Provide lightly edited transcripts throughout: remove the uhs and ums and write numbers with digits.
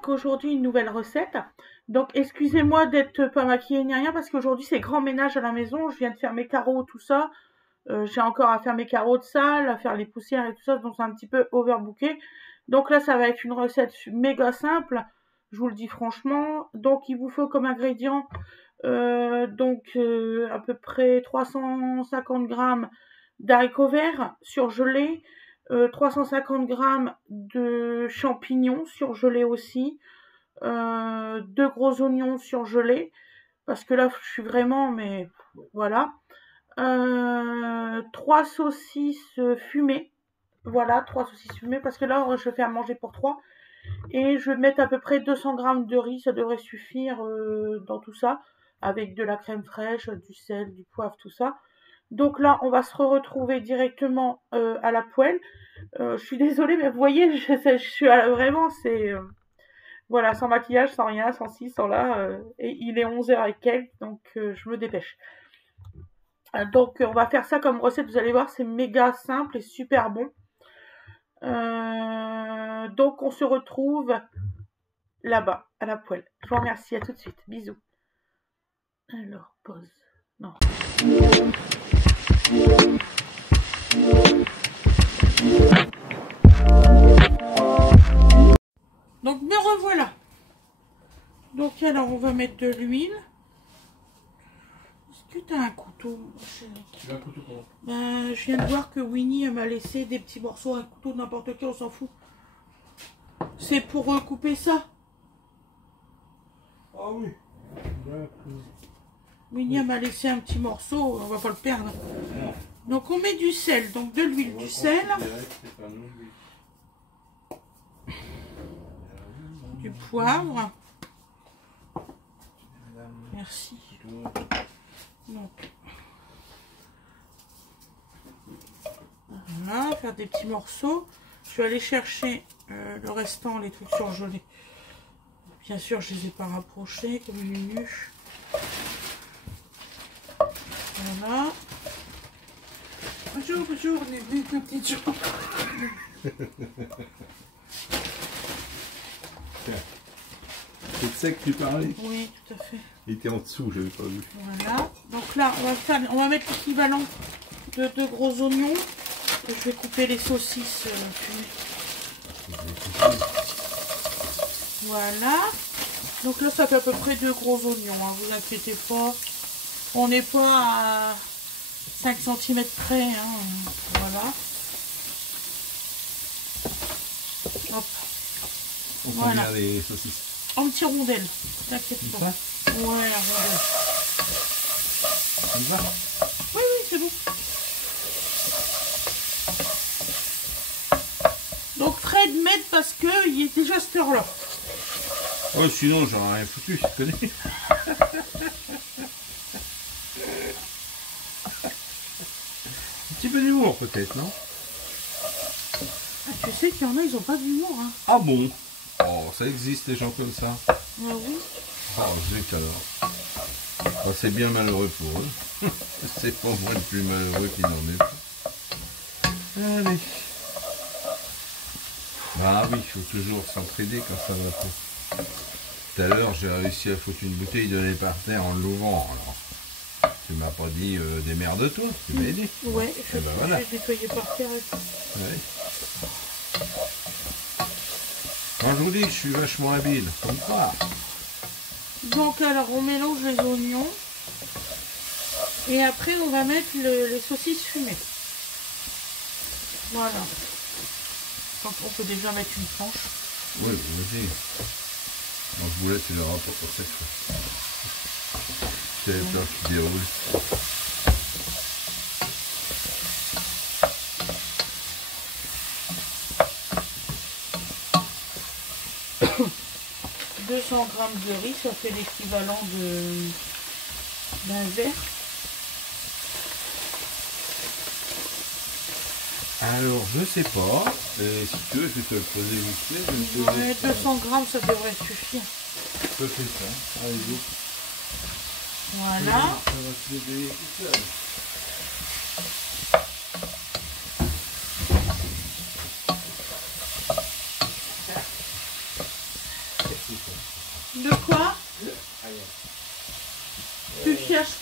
donc aujourd'hui une nouvelle recette. Donc excusez-moi d'être pas maquillée ni rien parce qu'aujourd'hui c'est grand ménage à la maison. Je viens de faire mes carreaux, tout ça. J'ai encore à faire mes carreaux de salle, à faire les poussières et tout ça, donc c'est un petit peu overbooké. Donc là ça va être une recette méga simple, je vous le dis franchement. Donc il vous faut comme ingrédient à peu près 350 grammes d'haricots verts surgelés, 350 grammes de champignons surgelés aussi, 2 gros oignons surgelés, parce que là je suis vraiment, mais voilà, 3 saucisses fumées, voilà, 3 saucisses fumées, parce que là je fais à manger pour 3, et je vais mettre à peu près 200 grammes de riz, ça devrait suffire dans tout ça, avec de la crème fraîche, du sel, du poivre, tout ça. Donc là, on va se retrouver directement à la poêle. Je suis désolée, mais vous voyez, je suis vraiment, c'est... voilà, sans maquillage, sans rien, sans ci, sans là. Et il est 11h et quelques, donc je me dépêche. Donc on va faire ça comme recette, vous allez voir, c'est méga simple et super bon. Donc on se retrouve là-bas, à la poêle. Je vous remercie, à tout de suite. Bisous. Alors, pause. Non. Donc me revoilà. Donc alors on va mettre de l'huile. Est-ce que tu as un couteau? Tu as un couteau comment? Ben, je viens de voir que Winnie m'a laissé des petits morceaux, un couteau n'importe quel, on s'en fout. C'est pour couper ça. Ah oui. D'accord. Winnie m'a laissé un petit morceau, on va pas le perdre. Non. Donc on met du sel, donc de l'huile, du sel. Du poivre. Merci. Donc, voilà, faire des petits morceaux. Je vais aller chercher le restant, les trucs surgelés. Bien sûr, je les ai pas rapprochés comme une nuche. Voilà. Bonjour, bonjour, les petites gens. C'est de ça que tu parlais? Oui, tout à fait. Il était en dessous, je n'avais pas vu. Voilà. Donc là, on va mettre l'équivalent de 2 gros oignons. Je vais couper les saucisses fumées. Voilà. Donc là, ça fait à peu près 2 gros oignons. Hein, vous inquiétez pas. On n'est pas à 5 cm près. Hein, voilà. Hop. On prend Voilà. bien les saucisses. En petits rondelles. T'inquiète pas. Ouais, en rondelles. Comme ça? Oui, oui, c'est bon. Donc Fred m'aide parce qu'il est déjà à cette heure-là. Oh, sinon j'aurais rien foutu, tu connais. Un petit peu d'humour peut-être, non? Ah, tu sais qu'il y en a, ils n'ont pas d'humour. Hein. Ah bon? Oh, ça existe des gens comme ça. Ah oui. Oh, zut alors. Oh, c'est bien malheureux pour eux. C'est pas moi le plus malheureux qui n'en est pas. Allez. Ah oui, il faut toujours s'entraider quand ça va pas. Tout à l'heure, j'ai réussi à foutre une bouteille de lait par terre en l'ouvrant. Alors, tu m'as pas dit démerde-toi, tu m'as aidé. Ouais, je ben voilà. vais nettoyer par terre. Ouais. Quand je vous dis que je suis vachement habile, faut me croire. Donc alors, on mélange les oignons. Et après, on va mettre les saucisses fumées. Voilà. Donc, on peut déjà mettre une tranche. Oui, vas-y. Donc, je vous laisse le rapport pour cette fois. J'avais peur qu'il déroule. « 200 grammes de riz, ça fait l'équivalent d'un verre. » Alors, je sais pas. Si tu veux, je vais te le poser vite fait. Ouais, 200 grammes, ça devrait suffire. Je fais ça. Allez-y. Voilà. Ça va se lever tout seul.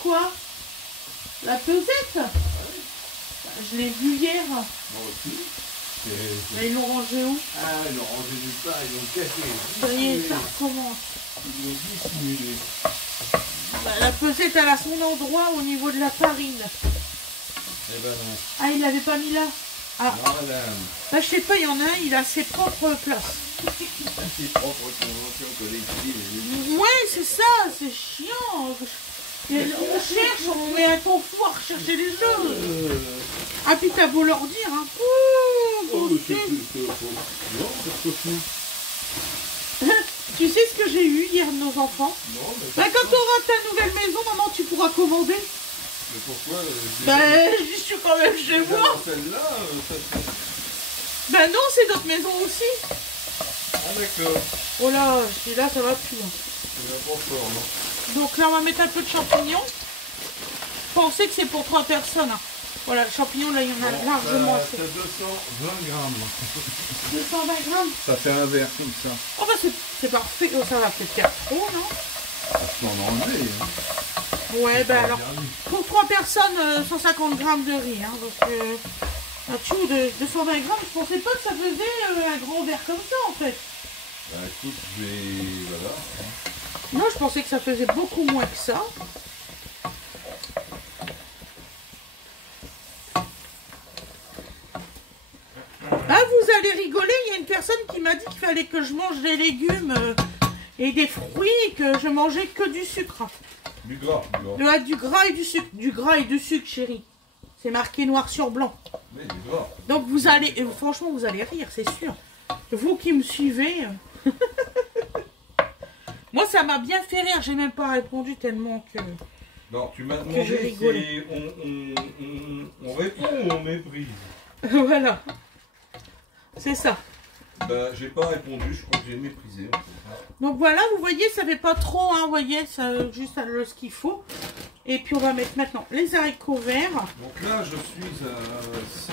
quoi? La pesette? Je l'ai vue hier. Moi aussi. Mais ils l'ont rangé où? Ah, ils l'ont rangé nulle part, ils l'ont caché. Ça y est, ça recommence. Ils l'ont dissimulé. Bah, la pesette, elle a son endroit au niveau de la farine. Eh ben non. Ah, il l'avait pas mis là? Ah, Non, madame. là, je sais pas, il y en a un, il a ses propres places. Ses propres conventions collectives. Ouais, c'est ça, c'est chiant. On cherche, on met un temps fou à rechercher les choses. Ah, puis t'as beau leur dire, hein. Tu sais ce que j'ai eu hier de nos enfants? Non, mais bah, quand tu auras ta nouvelle maison, maman, tu pourras commander. Mais pourquoi Bah, je suis quand même chez moi. Celle-là, Bah non, c'est notre maison aussi. Ah d'accord. Oh là, je dis là, ça va plus. Hein. C'est pas fort, non? Donc là, on va mettre un peu de champignons. Pensez que c'est pour 3 personnes. Hein. Voilà, le champignon, là, il y en a largement assez. C'est 220 grammes. 220 grammes. Ça fait un verre comme ça. Oh bah c'est parfait. Oh, ça va peut-être faire trop, non? Je peux en enlever. Hein. Ouais, bah alors, pour 3 personnes, 150 grammes de riz. Hein, donc, là-dessus, de 220 grammes, je pensais pas que ça faisait un grand verre comme ça, en fait. Bah écoute, je vais... Voilà. Non, je pensais que ça faisait beaucoup moins que ça. Ah, vous allez rigoler, il y a une personne qui m'a dit qu'il fallait que je mange des légumes et des fruits et que je mangeais que du sucre. Du gras. Du gras et du sucre. Du gras et du sucre, chérie. C'est marqué noir sur blanc. Oui, du gras. Donc vous allez, franchement, vous allez rire, c'est sûr. Vous qui me suivez. Moi, ça m'a bien fait rire. J'ai même pas répondu tellement que... Non, tu m'as j'ai demandé rigolé. si on répond ou on méprise. Voilà. C'est ça. Bah, j'ai pas répondu, je crois que j'ai méprisé. Donc voilà, vous voyez, ça fait pas trop, hein, vous voyez, ça, juste ce qu'il faut. Et puis on va mettre maintenant les haricots verts. Donc là, je suis à 100.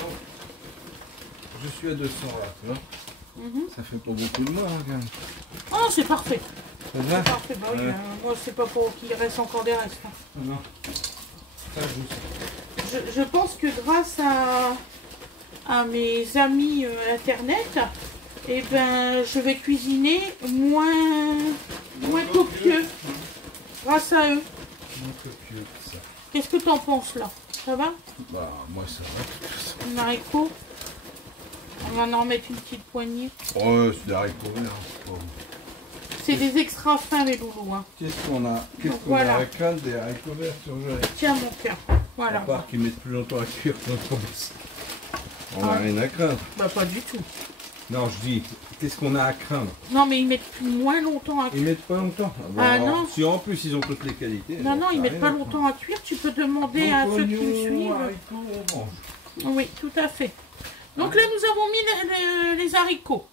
Je suis à 200 là, tu vois. Ça fait pas beaucoup de mois, hein, quand même. Oh, c'est parfait. Ça va? C'est parfait. Bah oui, moi, c'est pas pour qu'il reste encore des restes. Hein. Non. Ça joue. Je pense que grâce à mes amis internet, eh ben, je vais cuisiner moins copieux. Grâce à eux. Moins copieux que ça. Qu'est-ce que tu en penses là? Ça va? Bah, moi ça va. Un haricot. On va en mettre une petite poignée. Oh, c'est des haricots verts. C'est des extra fins, les loulous. Hein. Qu'est-ce qu'on a? Voilà. À craindre des haricots verts surgelés? Tiens, mon cœur. Voilà. À part qu'ils mettent plus longtemps à cuire que notre bosse. On n'a Ah. rien à craindre. Bah, pas du tout. Non, je dis, qu'est-ce qu'on a à craindre? Non, mais ils mettent moins longtemps à Ils cuire. mettent pas longtemps. Bon, Ah, alors, non. si en plus ils ont toutes les qualités. Non, non, ils mettent pas longtemps à cuire. Tu peux demander à ceux qui me suivent. On mange. Oui, tout à fait. Donc là, nous avons mis les haricots.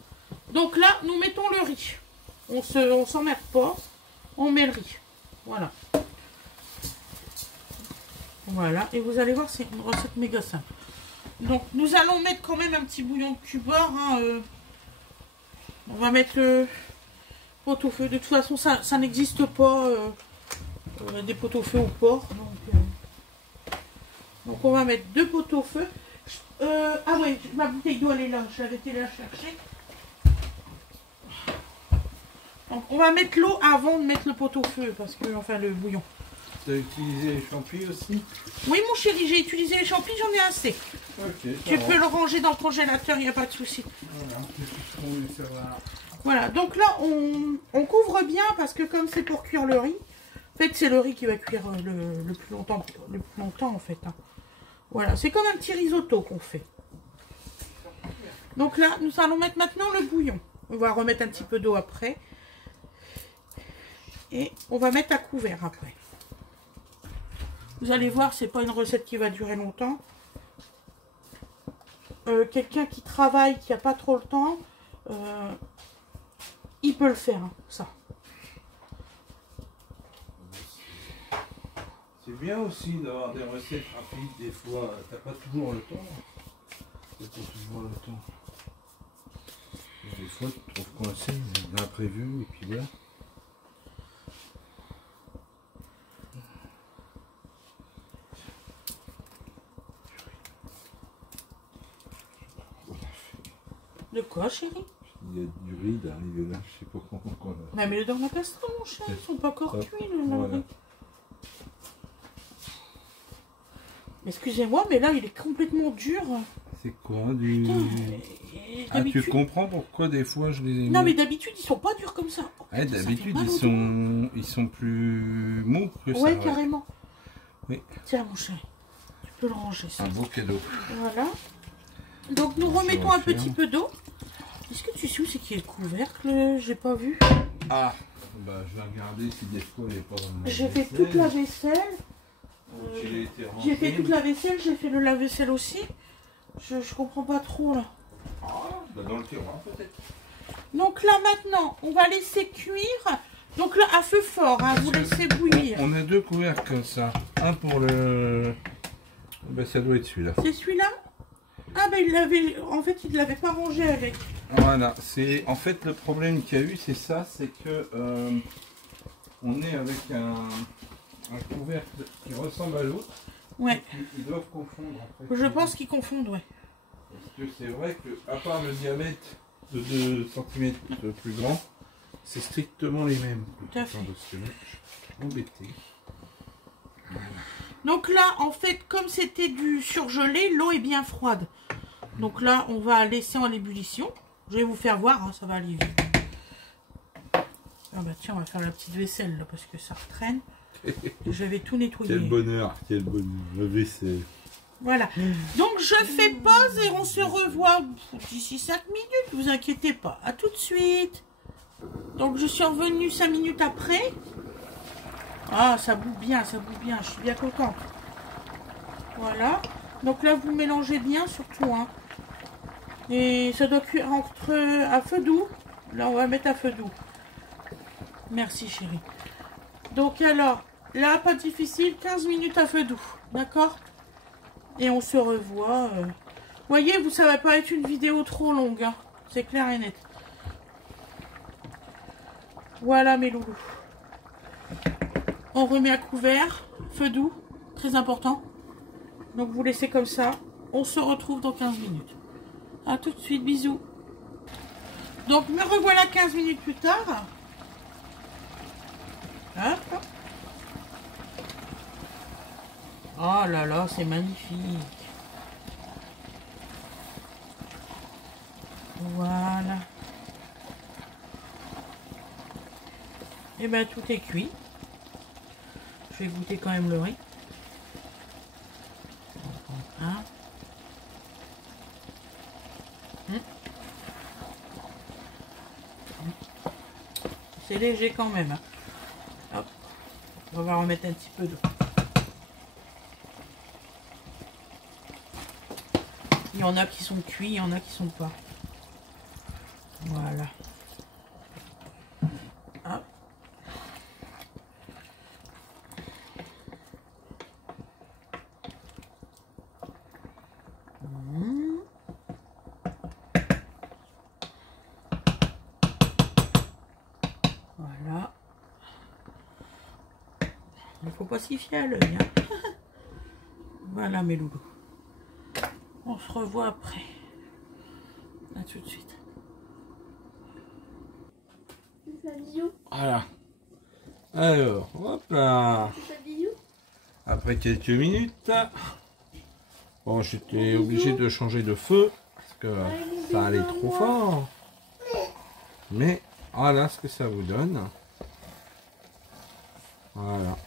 Donc là, nous mettons le riz. On s'emmerde pas. On met le riz. Voilà. Voilà. Et vous allez voir, c'est une recette méga simple. Donc, nous allons mettre quand même un petit bouillon de cubeur. Hein, on va mettre le pot-au-feu. De toute façon, ça n'existe pas des pot-au-feu au porc. Donc, on va mettre 2 pot-au-feu. Ah ouais, ma bouteille d'eau elle est là, j'avais été la chercher. Donc on va mettre l'eau avant de mettre le pot-au-feu, parce que, enfin le bouillon. Tu as utilisé les champignons aussi? Oui mon chéri, j'ai utilisé les champignons, j'en ai assez. Ok, Tu peux le ranger dans le congélateur, il n'y a pas de souci. Voilà, donc là on couvre bien, parce que comme c'est pour cuire le riz, en fait c'est le riz qui va cuire le plus longtemps en fait. Hein. Voilà, c'est comme un petit risotto qu'on fait. Donc là, nous allons mettre maintenant le bouillon. On va remettre un petit peu d'eau après. Et on va mettre à couvert après. Vous allez voir, c'est pas une recette qui va durer longtemps. Quelqu'un qui travaille, qui n'a pas trop le temps, il peut le faire, hein, ça. C'est bien aussi d'avoir des recettes rapides, des fois, t'as pas toujours le temps. T'as pas toujours le temps. Des fois, tu te trouves coincé, l'imprévu, et puis voilà. De quoi, chérie? Il y a du riz d'arriver là, je sais pas comment. Mais mets-le dans la casserole, mon chat, ils sont pas encore cuits, le voilà. riz. Excusez-moi, mais là, il est complètement dur. C'est quoi du... Ah, tu comprends pourquoi des fois je les ai mis... Non, mais d'habitude, ils sont pas durs comme ça. Oh, ouais, d'habitude, ils sont plus mous que ça. Ouais, carrément. Oui. Tiens, mon chat, tu peux le ranger, ça. Un beau cadeau. Voilà. Donc, nous remettons un petit peu d'eau. Est-ce que tu sais où c'est qu'il y a le couvercle? J'ai pas vu. Ah, bah je vais regarder si des fois il n'est pas dans le J'ai fait toute la vaisselle. J'ai fait toute la vaisselle, j'ai fait le lave-vaisselle aussi. Je comprends pas trop là. Ah, bah dans le tiroir peut-être. Donc là maintenant, on va laisser cuire. Donc là, à feu fort, hein, vous laissez bouillir. On a deux couvercles comme ça. Un pour le... Bah ça doit être celui-là. C'est celui-là? Ah ben il l'avait... En fait, il ne l'avait pas rangé avec. Voilà, c'est... En fait, le problème qu'il y a eu, c'est ça, c'est que... on est avec un couvercle qui ressemble à l'autre. Ouais. Ils doivent confondre en fait. Je pense qu'ils confondent, ouais. Parce que c'est vrai que, à part le diamètre de 2 cm plus grand, c'est strictement les mêmes. Tout à fait. Parce que là, je suis embêté. Donc là, en fait, comme c'était du surgelé, l'eau est bien froide. Donc là, on va laisser en ébullition. Je vais vous faire voir, hein, ça va aller vite. Ah bah tiens, on va faire la petite vaisselle là, parce que ça retraîne. Je vais tout nettoyer. Quel bonheur, la vaisselle. Voilà. Donc je fais pause et on se revoit d'ici 5 minutes. Vous inquiétez pas. À tout de suite. Donc je suis revenue 5 minutes après. Ah, ça bout bien, ça bout bien. Je suis bien contente. Voilà. Donc là, vous mélangez bien surtout. Hein. Et ça doit cuire à feu doux. Là, on va mettre à feu doux. Merci, chérie. Donc alors, là, pas difficile. 15 minutes à feu doux. D'accord ? Et on se revoit. Voyez, vous, ça va pas être une vidéo trop longue. Hein. C'est clair et net. Voilà mes loulous. On remet à couvert. Feu doux. Très important. Donc vous laissez comme ça. On se retrouve dans 15 minutes. A tout de suite. Bisous. Donc me revoilà 15 minutes plus tard. Hop. Oh là là, c'est magnifique. Voilà. Et bien tout est cuit. Je vais goûter quand même le riz. Hein. C'est léger quand même. Hein. Hop. On va remettre un petit peu d'eau. Il y en a qui sont cuits, il y en a qui sont pas. Voilà. Hop. Voilà. Il ne faut pas s'y fier à l'œil. Hein. Voilà mes loulous. On se revoit après. À tout de suite. Voilà. Alors, hop là. Après quelques minutes, bon, j'étais obligé de changer de feu parce que ça allait trop fort. Mais voilà ce que ça vous donne. Voilà.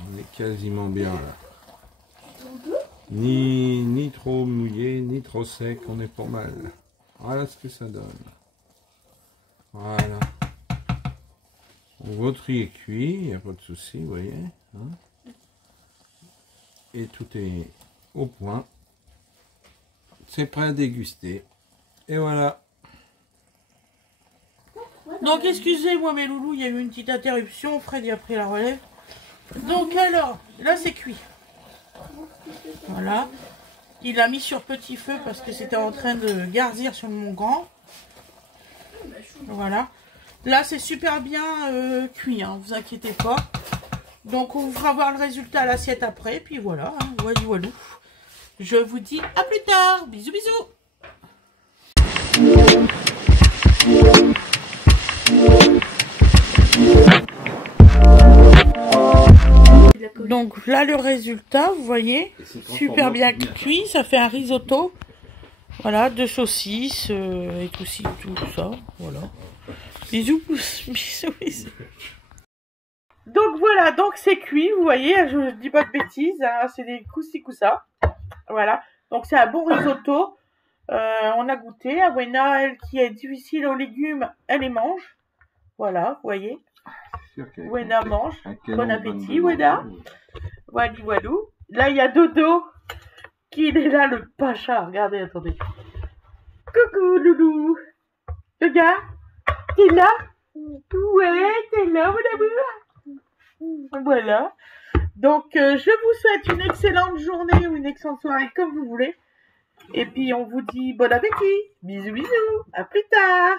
On est quasiment bien là. Ni trop mouillé, ni trop sec, on est pas mal. Voilà ce que ça donne. Voilà. Votre riz est cuit, il n'y a pas de souci, vous voyez. Hein, et tout est au point. C'est prêt à déguster. Et voilà. Donc excusez-moi mes loulous, il y a eu une petite interruption. Fred a pris la relève. Donc alors, là c'est cuit. Voilà. Il a mis sur petit feu parce que c'était en train de gardir sur mon grand. Voilà. Là c'est super bien cuit, hein, vous inquiétez pas. Donc on vous fera voir le résultat à l'assiette après. Puis voilà, hein, walou. Je vous dis à plus tard. Bisous bisous. Donc là le résultat, vous voyez, super bien cuit, ça fait un risotto, voilà, de saucisses et tout ça, voilà. Bisous, bisous, bisous. Donc voilà, donc c'est cuit, vous voyez, je dis pas de bêtises, hein, c'est des coussi-coussa, voilà. Donc c'est un bon risotto, on a goûté, Awena, elle qui est difficile aux légumes, elle les mange, voilà, vous voyez. Wena mange, bon appétit, Wena. Wadi Walou. Là, il y a Dodo qui est là, le pacha. Regardez, attendez. Coucou, Loulou. Regarde, t'es là? Ouais, t'es là, mon amour. Voilà. Donc, je vous souhaite une excellente journée ou une excellente soirée, comme vous voulez. Et puis, on vous dit bon appétit. Bisous, bisous. À plus tard.